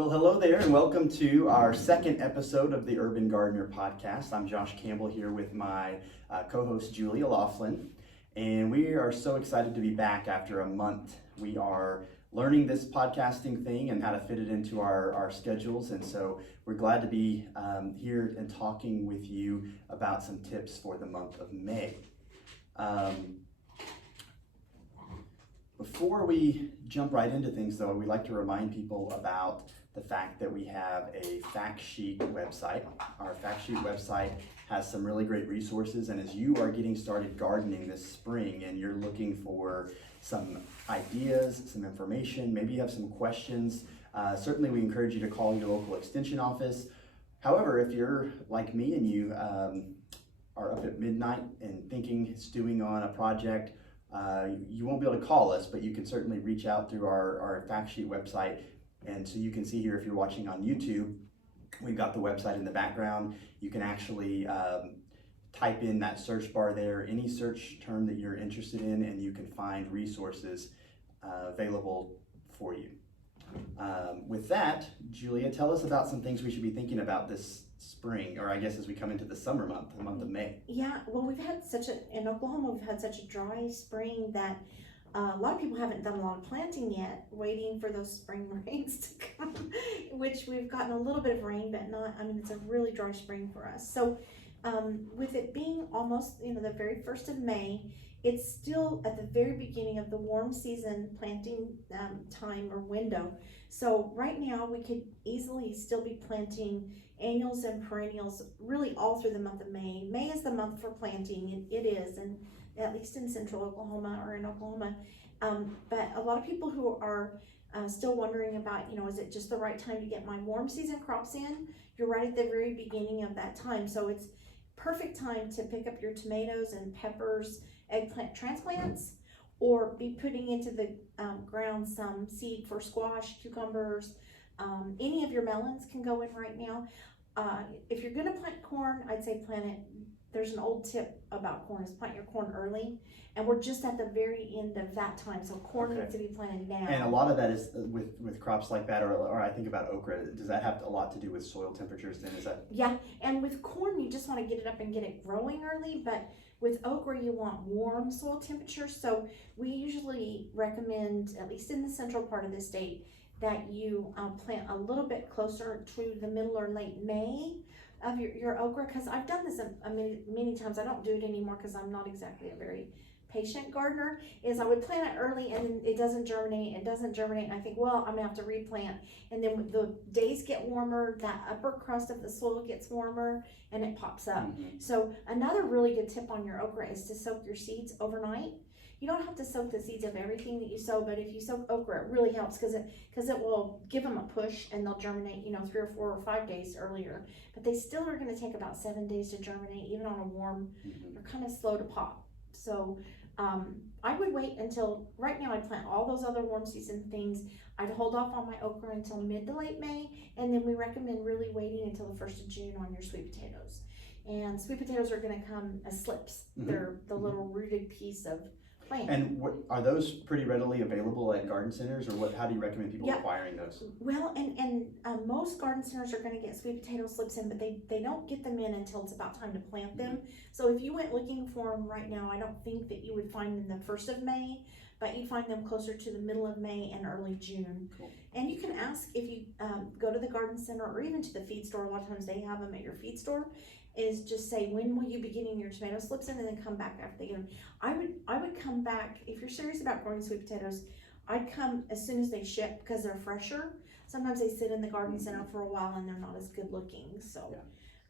Well, hello there, and welcome to our second episode of the Urban Gardener podcast. I'm Josh Campbell here with my co-host Julia Laughlin, and we are so excited to be back after a month. We are learning this podcasting thing and how to fit it into our schedules, and so we're glad to be here and talking with you about some tips for the month of May. Before we jump right into things, though, we'd like to remind people about the fact that we have a fact sheet website. Our fact sheet website has some really great resources, and as you are getting started gardening this spring and you're looking for some ideas, some information, maybe you have some questions, certainly we encourage you to call your local extension office. However, if you're like me and you are up at midnight and stewing on a project, you won't be able to call us, but you can certainly reach out through our fact sheet website. And so you can see here, if you're watching on YouTube, we've got the website in the background. You can actually type in that search bar there, any search term that you're interested in, and you can find resources available for you. With that, Julia, tell us about some things we should be thinking about this spring, or I guess as we come into the summer month, the month of May. Yeah, well, in Oklahoma, we've had such a dry spring that a lot of people haven't done a lot of planting yet, waiting for those spring rains to come, which we've gotten a little bit of rain, but not, it's a really dry spring for us. So with it being almost, the very 1st of May, it's still at the very beginning of the warm season planting time or window. So right now we could easily still be planting annuals and perennials really all through the month of May. May is the month for planting, and it is, and at least in central Oklahoma or in Oklahoma. But a lot of people who are still wondering about, is it just the right time to get my warm season crops in? You're right at the very beginning of that time. So it's perfect time to pick up your tomatoes and peppers, eggplant transplants, or be putting into the ground some seed for squash, cucumbers. Any of your melons can go in right now. If you're gonna plant corn, I'd say plant it. There's an old tip about corn is plant your corn early, and we're just at the very end of that time, so corn needs to be planted now. And a lot of that is with crops like that, or I think about okra, does that have a lot to do with soil temperatures then? Yeah, and with corn you just want to get it up and get it growing early, but with okra you want warm soil temperatures, so we usually recommend, at least in the central part of the state, that you plant a little bit closer to the middle or late May of your okra, because I've done this many times. I don't do it anymore because I'm not exactly a very patient gardener. Is I would plant it early and then it doesn't germinate, and I think, well, I'm gonna have to replant, and then when the days get warmer, that upper crust of the soil gets warmer and it pops up. So another really good tip on your okra is to soak your seeds overnight. You don't have to soak the seeds of everything that you sow, but if you soak okra, it really helps because it will give them a push and they'll germinate, 3 or 4 or 5 days earlier. But they still are going to take about 7 days to germinate, even on a warm. They're kind of slow to pop. So I would wait until, right now I'd plant all those other warm season things. I'd hold off on my okra until mid to late May, and then we recommend really waiting until the 1st of June on your sweet potatoes. And sweet potatoes are going to come as slips. They're the little rooted piece of plant. And are those pretty readily available at garden centers, or how do you recommend people acquiring those? Well, and most garden centers are going to get sweet potato slips in, but they don't get them in until it's about time to plant them. So if you went looking for them right now, I don't think that you would find them the 1st of May, but you find them closer to the middle of May and early June. Cool. And you can ask, if you go to the garden center or even to the feed store, a lot of times they have them at your feed store, is just say, when will you be getting your tomato slips in, and then come back after they get them. I would come back, if you're serious about growing sweet potatoes, I'd come as soon as they ship because they're fresher. Sometimes they sit in the garden center for a while and they're not as good looking. So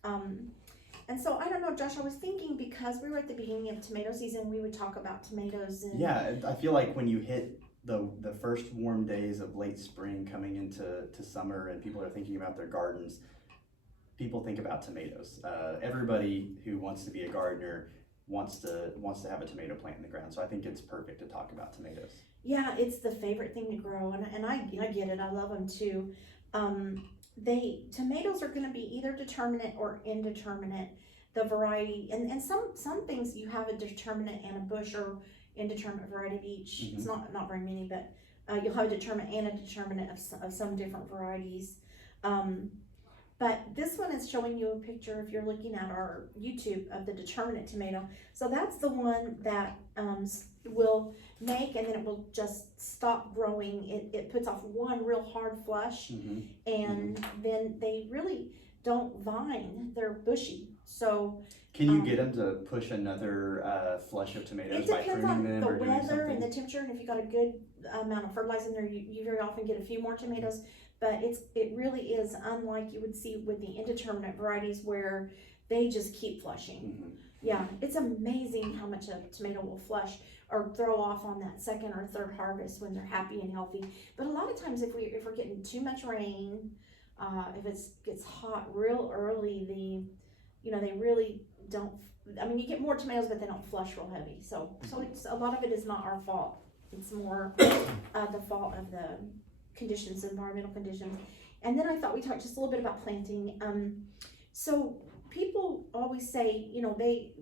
and so I don't know, Josh, I was thinking, because we were at the beginning of tomato season, we would talk about tomatoes. And I feel like when you hit the first warm days of late spring coming into summer and people are thinking about their gardens, people think about tomatoes. Everybody who wants to be a gardener wants to have a tomato plant in the ground. So I think it's perfect to talk about tomatoes. Yeah, it's the favorite thing to grow, and I get it. I love them too. Tomatoes are going to be either determinate or indeterminate, the variety, and some things you have a determinate and a bush or indeterminate variety of each. It's not very many, but You'll have a determinant and a determinant of some different varieties. But this one is showing you a picture, if you're looking at our YouTube, of the determinate tomato. So that's the one that will make, and then it will just stop growing. It puts off one real hard flush, and then they really don't vine. They're bushy. So can you get them to push another flush of tomatoes by pruning them or doing something? It depends on the weather and the temperature, and if you got a good amount of fertilizer in there, you very often get a few more tomatoes. But it really is unlike you would see with the indeterminate varieties where they just keep flushing. Yeah, it's amazing how much a tomato will flush or throw off on that second or third harvest when they're happy and healthy. But a lot of times if we're getting too much rain, if it gets hot real early, they really don't. I mean, you get more tomatoes, but they don't flush real heavy. So it's a lot of it is not our fault. It's more the fault of the conditions, environmental conditions. And then I thought we talked just a little bit about planting. So people always say,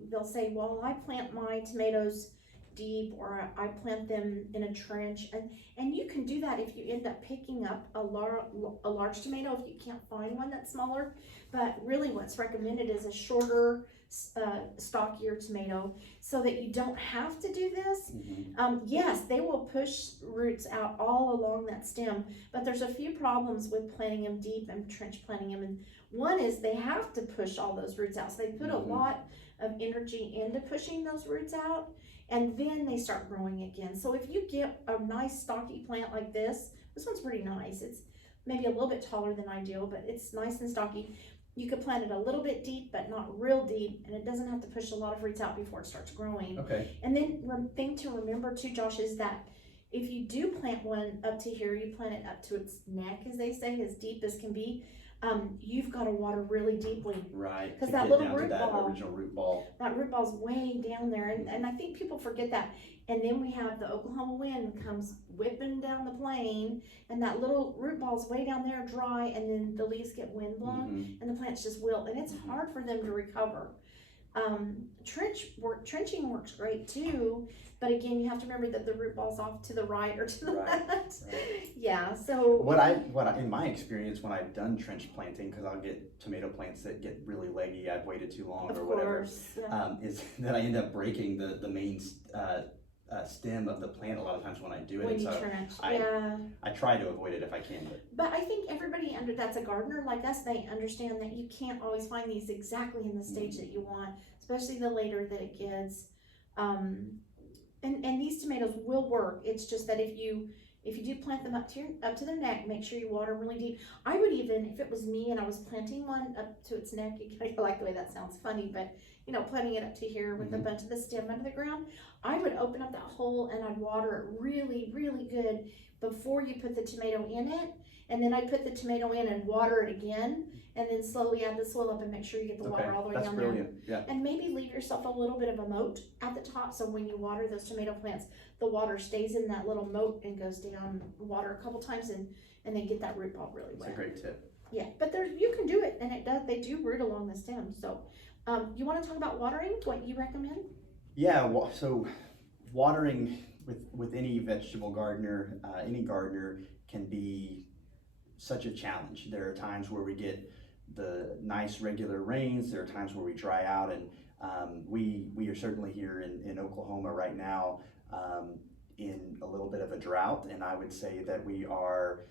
they'll say, well, I plant my tomatoes deep, or I plant them in a trench, and you can do that if you end up picking up a large tomato if you can't find one that's smaller. But really what's recommended is a shorter, stockier tomato, so that you don't have to do this. Yes, they will push roots out all along that stem, but there's a few problems with planting them deep and trench planting them. And one is they have to push all those roots out, so they put a lot of energy into pushing those roots out, and then they start growing again. So if you get a nice stocky plant like this one's pretty nice. It's maybe a little bit taller than ideal, but it's nice and stocky. You could plant it a little bit deep, but not real deep, and it doesn't have to push a lot of roots out before it starts growing. Okay. And then thing to remember too, Josh, is that if you do plant one up to here, you plant it up to its neck, as they say, as deep as can be. You've got to water really deeply. Right. Because that little original root ball. That root ball's way down there, and I think people forget that. And then we have the Oklahoma wind comes whipping down the plain, and that little root ball's way down there dry, and then the leaves get wind blown, and the plants just wilt, and it's hard for them to recover. Trenching works great too, but again, you have to remember that the root ball's off to the right or to the left. Right. Yeah. So what I in my experience when I've done trench planting, because I'll get tomato plants that get really leggy, I've waited too long or whatever, is that I end up breaking the main stem of the plant a lot of times when I do it. When you trench, I try to avoid it if I can. But I think everybody that's a gardener like us, they understand that you can't always find these exactly in the stage that you want, especially the later that it gets. And these tomatoes will work. It's just that if you do plant them up to their neck, make sure you water really deep. I would even, if it was me and I was planting one up to its neck, I like the way that sounds funny, but planting it up to here with a bunch of the stem under the ground, I would open up that hole and I'd water it really, really good before you put the tomato in it. And then I'd put the tomato in and water it again, and then slowly add the soil up and make sure you get the water all the way down there. Yeah. And maybe leave yourself a little bit of a moat at the top, so when you water those tomato plants, the water stays in that little moat and goes down. Water a couple times and then get that root ball really wet. That's a great tip. Yeah, but you can do it, and they do root along the stem. So you want to talk about watering, what you recommend? Yeah, so watering with any vegetable gardener, any gardener, can be such a challenge. There are times where we get the nice regular rains. There are times where we dry out, and we are certainly here in Oklahoma right now in a little bit of a drought, and I would say that we are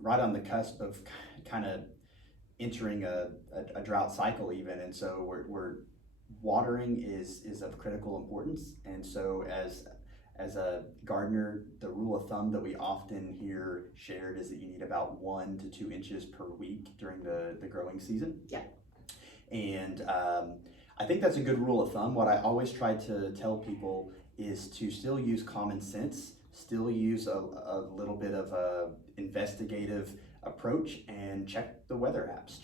right on the cusp of kind of entering a drought cycle even, and so we're watering is of critical importance. And so as a gardener, the rule of thumb that we often hear shared is that you need about 1 to 2 inches per week during the growing season. Yeah. And I think that's a good rule of thumb. What I always try to tell people is to still use common sense, still use a little bit of a investigative approach, and check the weather apps,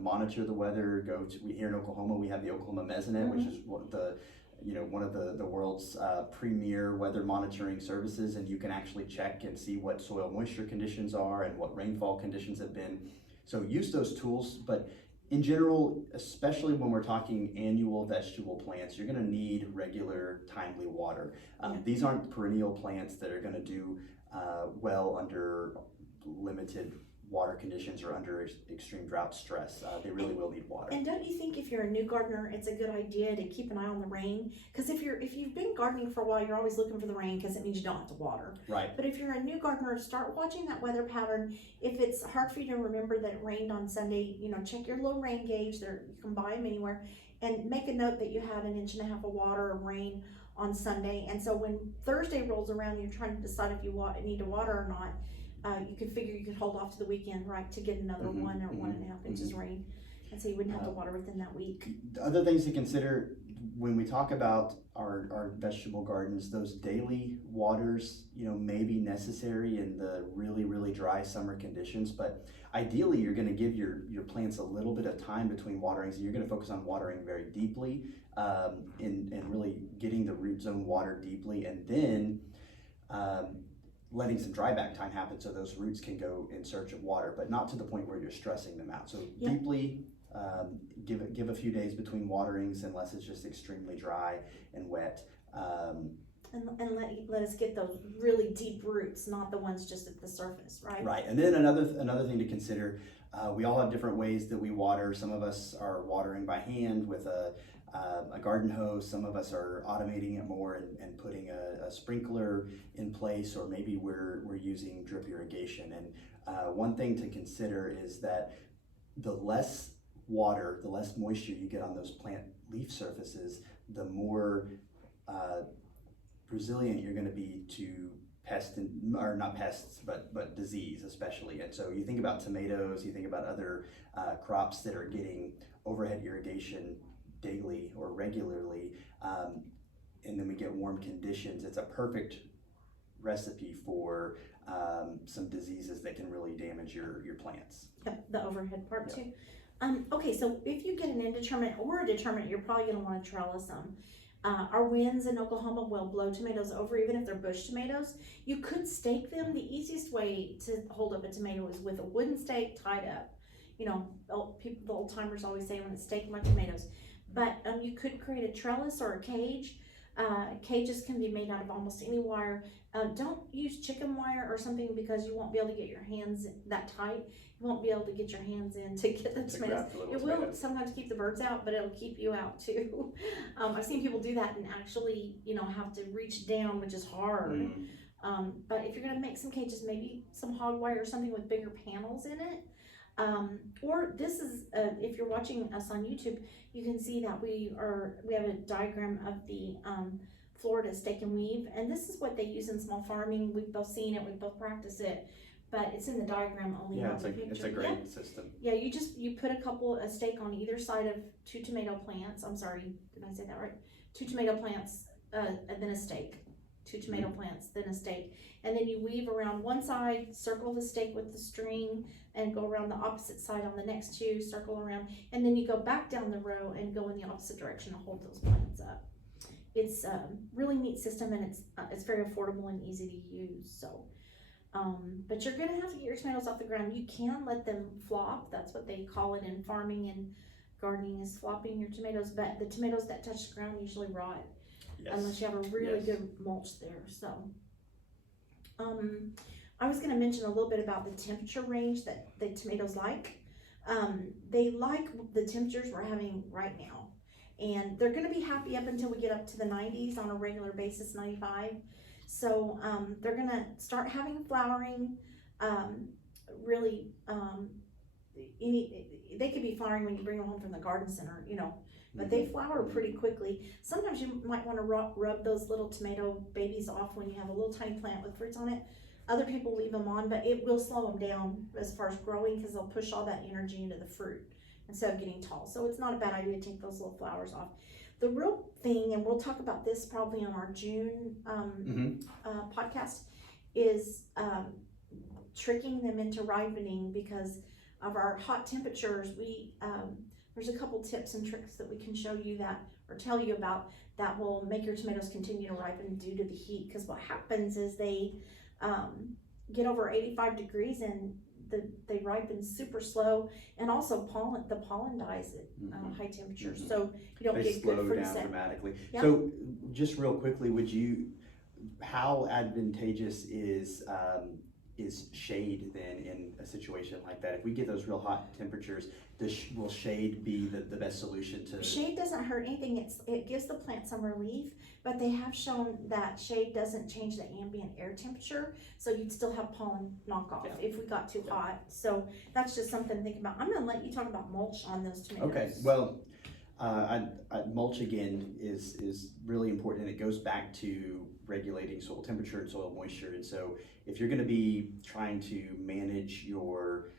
monitor the weather. We here in Oklahoma, we have the Oklahoma Mesonet, which is one of the world's premier weather monitoring services, and you can actually check and see what soil moisture conditions are and what rainfall conditions have been. So use those tools, but in general, especially when we're talking annual vegetable plants, you're going to need regular, timely water. These aren't perennial plants that are going to do well under limited water conditions or under extreme drought stress. They really will need water. And don't you think if you're a new gardener, it's a good idea to keep an eye on the rain? Because if you've been gardening for a while, you're always looking for the rain because it means you don't have to water. Right. But if you're a new gardener, start watching that weather pattern. If it's hard for you to remember that it rained on Sunday, check your low rain gauge. There, you can buy them anywhere, and make a note that you had 1.5 inches of water or rain on Sunday. And so when Thursday rolls around, you're trying to decide if you need to water or not. You could figure you could hold off to the weekend, right, to get another 1 or 1.5 inches rain, and so you wouldn't have to water within that week. Other things to consider when we talk about our vegetable gardens, those daily waters, may be necessary in the really, really dry summer conditions, but ideally you're going to give your plants a little bit of time between waterings, and you're going to focus on watering very deeply, and really getting the root zone watered deeply, and then letting some dryback time happen so those roots can go in search of water, but not to the point where you're stressing them out. So deeply, give a few days between waterings unless it's just extremely dry and wet. And let us get those really deep roots, not the ones just at the surface, right? Right, and then another thing to consider, we all have different ways that we water. Some of us are watering by hand with a garden hose. Some of us are automating it more and putting a sprinkler in place, or maybe we're using drip irrigation. And one thing to consider is that the less water, the less moisture you get on those plant leaf surfaces, the more resilient you're going to be to or not pests, but disease especially. And so you think about tomatoes, you think about other crops that are getting overhead irrigation daily or regularly, and then we get warm conditions. It's a perfect recipe for some diseases that can really damage your plants. Yep, the overhead part too. Okay, so if you get an indeterminate or a determinate, you're probably going to want to trellis them. Our winds in Oklahoma will blow tomatoes over, even if they're bush tomatoes. You could stake them. The easiest way to hold up a tomato is with a wooden stake tied up. The old timers always say, when it's stake my tomatoes. But you could create a trellis or a cage. Cages can be made out of almost any wire. Don't use chicken wire or something, because you won't be able to get your hands that tight. You won't be able to get your hands in to get the tomatoes. It will sometimes keep the birds out, but it'll keep you out too. I've seen people do that and actually, have to reach down, which is hard. But if you're going to make some cages, maybe some hog wire or something with bigger panels in it. Or this is, if you're watching us on YouTube, you can see that we have a diagram of the Florida stake and weave, and this is what they use in small farming. We've both seen it, we've both practiced it, but it's in the diagram only. Yeah, it's a great system. Yeah, you put a stake on either side of 2 tomato plants. I'm sorry, did I say that right? 2 tomato plants, and then a stake. 2 tomato plants, then a stake, and then you weave around one side, circle the stake with the string, and go around the opposite side on the next 2, circle around, and then you go back down the row and go in the opposite direction to hold those plants up. It's a really neat system, and it's very affordable and easy to use. So, but you're gonna have to get your tomatoes off the ground. You can let them flop. That's what they call it in farming and gardening, is flopping your tomatoes. But the tomatoes that touch the ground usually rot. Yes. Unless you have a really good mulch there. So I was going to mention a little bit about the temperature range that the tomatoes like. They like the temperatures we're having right now, and they're going to be happy up until we get up to the 90s on a regular basis, 95. So they're going to start having flowering. They could be flowering when you bring them home from the garden center, but they flower pretty quickly. Sometimes you might want to rub those little tomato babies off when you have a little tiny plant with fruits on it. Other people leave them on, but it will slow them down as far as growing, because they'll push all that energy into the fruit instead of getting tall. So it's not a bad idea to take those little flowers off. The real thing, and we'll talk about this probably on our June podcast, is tricking them into ripening. Because of our hot temperatures, there's a couple tips and tricks that we can show you that, or tell you about, that will make your tomatoes continue to ripen due to the heat. Because what happens is they get over 85 degrees and they ripen super slow, and also the pollen dies at high temperatures, so you don't get good fruit down set. dramatically. Yep. So just real quickly, would you how advantageous is shade then in a situation like that? If we get those real hot temperatures, will shade be the best solution to? Shade doesn't hurt anything. It gives the plant some relief, but they have shown that shade doesn't change the ambient air temperature, so you'd still have pollen knockoff if we got too hot. So that's just something to think about. I'm gonna let you talk about mulch on those tomatoes. Okay, well, mulch again is really important, and it goes back to regulating soil temperature and soil moisture. And so if you're going to be trying to manage your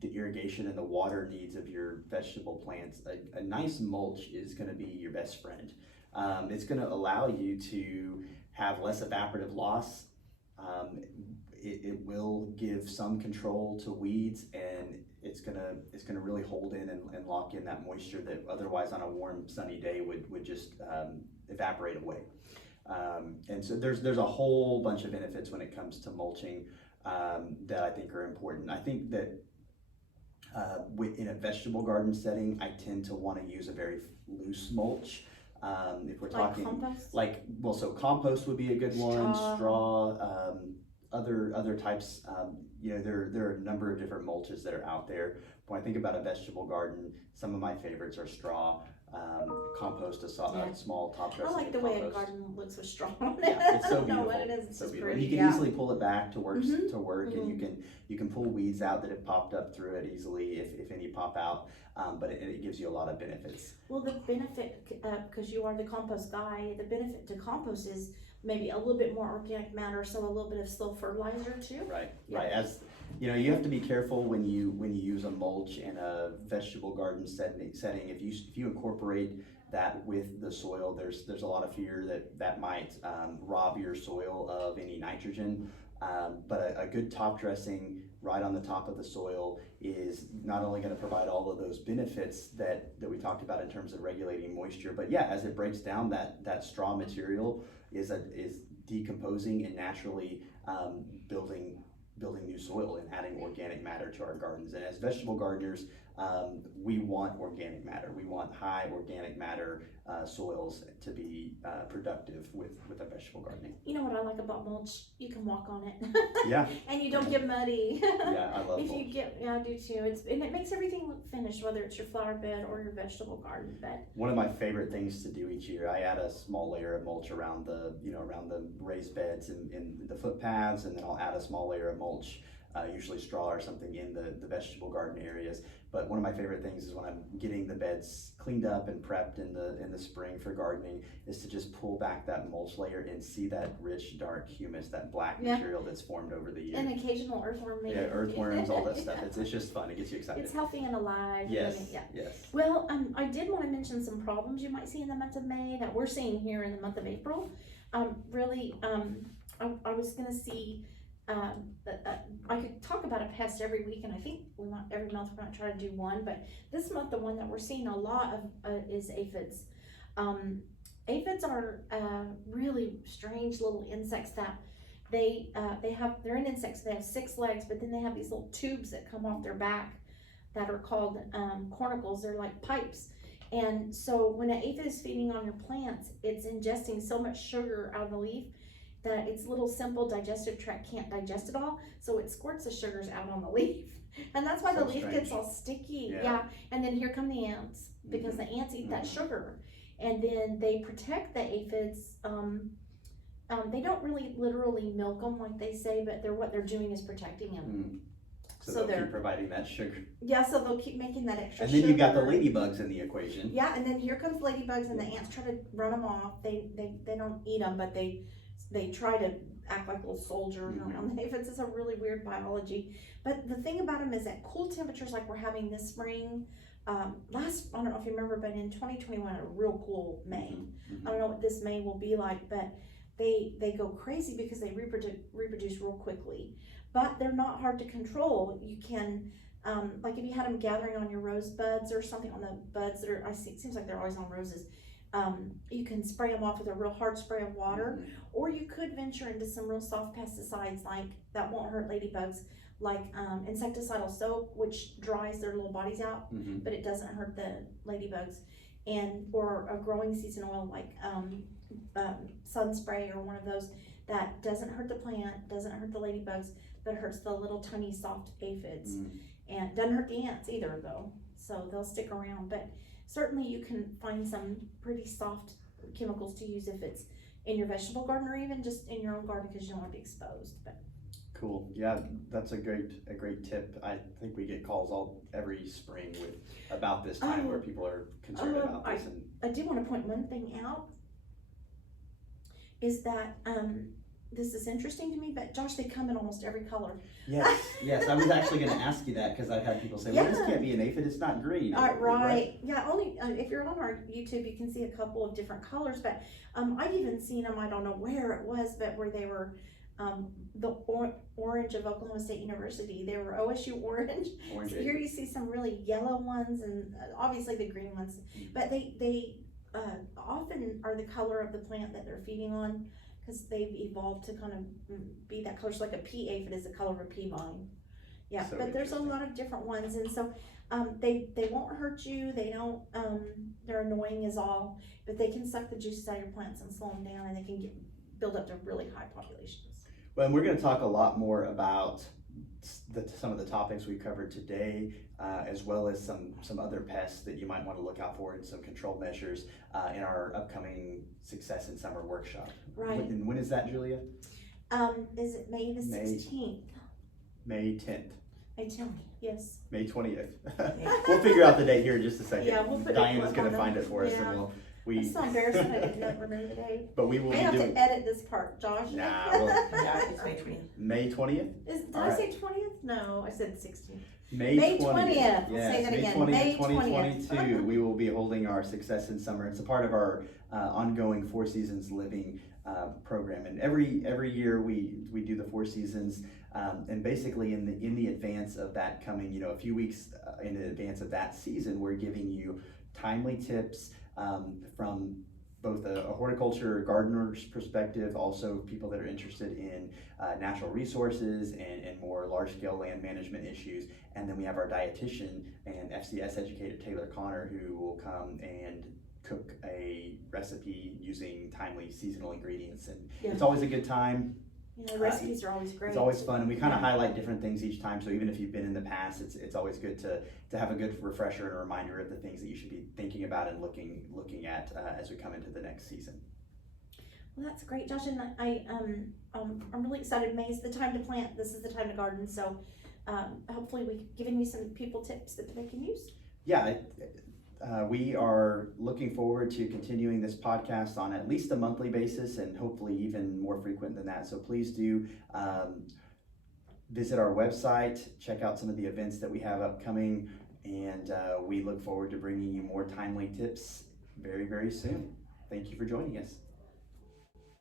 the irrigation and the water needs of your vegetable plants, a nice mulch is going to be your best friend. It's going to allow you to have less evaporative loss. It will give some control to weeds, and it's gonna really hold in and lock in that moisture that otherwise on a warm sunny day would just evaporate away. And so there's a whole bunch of benefits when it comes to mulching that I think are important. I think that in a vegetable garden setting, I tend to want to use a very loose mulch. If we're talking compost? So compost would be a good one. Straw, other types. There are a number of different mulches that are out there. When I think about a vegetable garden, some of my favorites are straw, compost, a small top dressing. I like the way a garden looks with straw on it. Yeah, it's so I don't know beautiful. what it is. It's so just beautiful. pretty. And you can easily pull it back to work, Mm-hmm. and you can pull weeds out that have popped up through it easily if any pop out. But it gives you a lot of benefits. Well, the benefit, because you are the compost guy, the benefit to compost is maybe a little bit more organic matter, so a little bit of slow fertilizer too. Right. As you have to be careful when you use a mulch in a vegetable garden setting. If you incorporate that with the soil, there's a lot of fear that might rob your soil of any nitrogen. But a good top dressing right on the top of the soil is not only going to provide all of those benefits that we talked about in terms of regulating moisture, but as it breaks down, that straw material is decomposing and naturally building new soil and adding organic matter to our gardens. And as vegetable gardeners, we want organic matter. We want high organic matter soils to be productive with our vegetable gardening. You know what I like about mulch? You can walk on it. Yeah. And you don't get muddy. Yeah, I love mulch. I do too. And it makes everything look finished, whether it's your flower bed or your vegetable garden bed. One of my favorite things to do each year, I add a small layer of mulch around the raised beds and the footpaths, and then I'll add a small layer of mulch, usually straw or something, in the vegetable garden areas. But one of my favorite things is when I'm getting the beds cleaned up and prepped in the spring for gardening, is to just pull back that mulch layer and see that rich, dark humus, that black material that's formed over the year. And occasional earthworm maybe. Yeah, earthworms, all that stuff. It's just fun. It gets you excited. It's healthy and alive. Yes. Living. Yes. Well, I did want to mention some problems you might see in the month of May that we're seeing here in the month of April. I was going to see. I could talk about a pest every week, and I think every month we might try to do one, but this month the one that we're seeing a lot of is aphids. Aphids are really strange little insects that they're an insects. They have 6 legs, but then they have these little tubes that come off their back that are called cornicles. They're like pipes. And so when an aphid is feeding on your plants, it's ingesting so much sugar out of the leaf that its little simple digestive tract can't digest it all, so it squirts the sugars out on the leaf. And that's why the leaf gets all sticky. Yeah. And then here come the ants, because the ants eat that sugar. And then they protect the aphids. They don't really literally milk them like they say, but what they're doing is protecting them. So they'll keep providing that sugar. Yeah, so they'll keep making that extra sugar. And then you've got the ladybugs in the equation. Yeah, and then here comes ladybugs, and the ants try to run them off. They don't eat them, but they try to act like little soldiers around the aphids. It's a really weird biology. But the thing about them is that cool temperatures like we're having this spring, I don't know if you remember, but in 2021, a real cool May. I don't know what this May will be like, but they go crazy because they reproduce real quickly. But they're not hard to control. You can, like if you had them gathering on your rose buds or something, on the buds that it seems like they're always on roses. You can spray them off with a real hard spray of water, or you could venture into some real soft pesticides that won't hurt ladybugs, like insecticidal soap, which dries their little bodies out, but it doesn't hurt the ladybugs, or a growing season oil like sun spray or one of those that doesn't hurt the plant, doesn't hurt the ladybugs, but hurts the little tiny soft aphids. And doesn't hurt the ants either though, so they'll stick around. But certainly you can find some pretty soft chemicals to use if it's in your vegetable garden or even just in your own garden because you don't want to be exposed. But Cool. Yeah, that's a great tip. I think we get calls every spring about this time where people are concerned about this. And I do want to point one thing out is that this is interesting to me, but Josh, they come in almost every color. Yes. I was actually going to ask you that because I've had people say, "Well, this can't be an aphid. It's not green." Right. Yeah. Only if you're on our YouTube, you can see a couple of different colors. But I've even seen them. I don't know where it was, but where they were the orange of Oklahoma State University. They were OSU orange. So here you see some really yellow ones and obviously the green ones. But they often are the color of the plant that they're feeding on, because they've evolved to kind of be that color. So like a pea aphid is the color of a pea vine. Yeah, so but there's a lot of different ones, and so they won't hurt you. They don't. They're annoying is all, but they can suck the juices out of your plants and slow them down, and they can build up to really high populations. Well, and we're going to talk a lot more about some of the topics we covered today, as well as some other pests that you might want to look out for and some control measures in our upcoming Success in Summer workshop. Right. And when is that, Julia? Is it May the 16th? May 10th. May 10th, yes. May 20th. We'll figure out the date here in just a second. Yeah, we'll put Diana's going to find it for us, yeah. and It's so embarrassing I didn't remember the date. But we will I have to edit this part, Josh. Nah, Yeah, it's May 20th. May 20th? Did I say 20th? No, I said 16th. May 20th. Yes, We'll say that May again. 20th, May 2022, we will be holding our Success in Summer. It's a part of our ongoing Four Seasons Living program. And every year we do the Four Seasons, and basically in the advance of that coming, a few weeks in advance of that season, we're giving you timely tips from both a horticulture gardener's perspective, also people that are interested in natural resources and more large-scale land management issues. And then we have our dietitian and FCS educator, Taylor Connor, who will come and cook a recipe using timely seasonal ingredients. And it's always a good time. Yeah, the recipes are always great. It's always fun, and we kind of highlight different things each time. So even if you've been in the past, it's always good to have a good refresher and a reminder of the things that you should be thinking about and looking at as we come into the next season. Well, that's great, Josh, and I'm really excited. May is the time to plant. This is the time to garden. So hopefully we've given you some people tips that they can use. Yeah. We are looking forward to continuing this podcast on at least a monthly basis and hopefully even more frequent than that. So please do visit our website, check out some of the events that we have upcoming, and we look forward to bringing you more timely tips very, very soon. Thank you for joining us.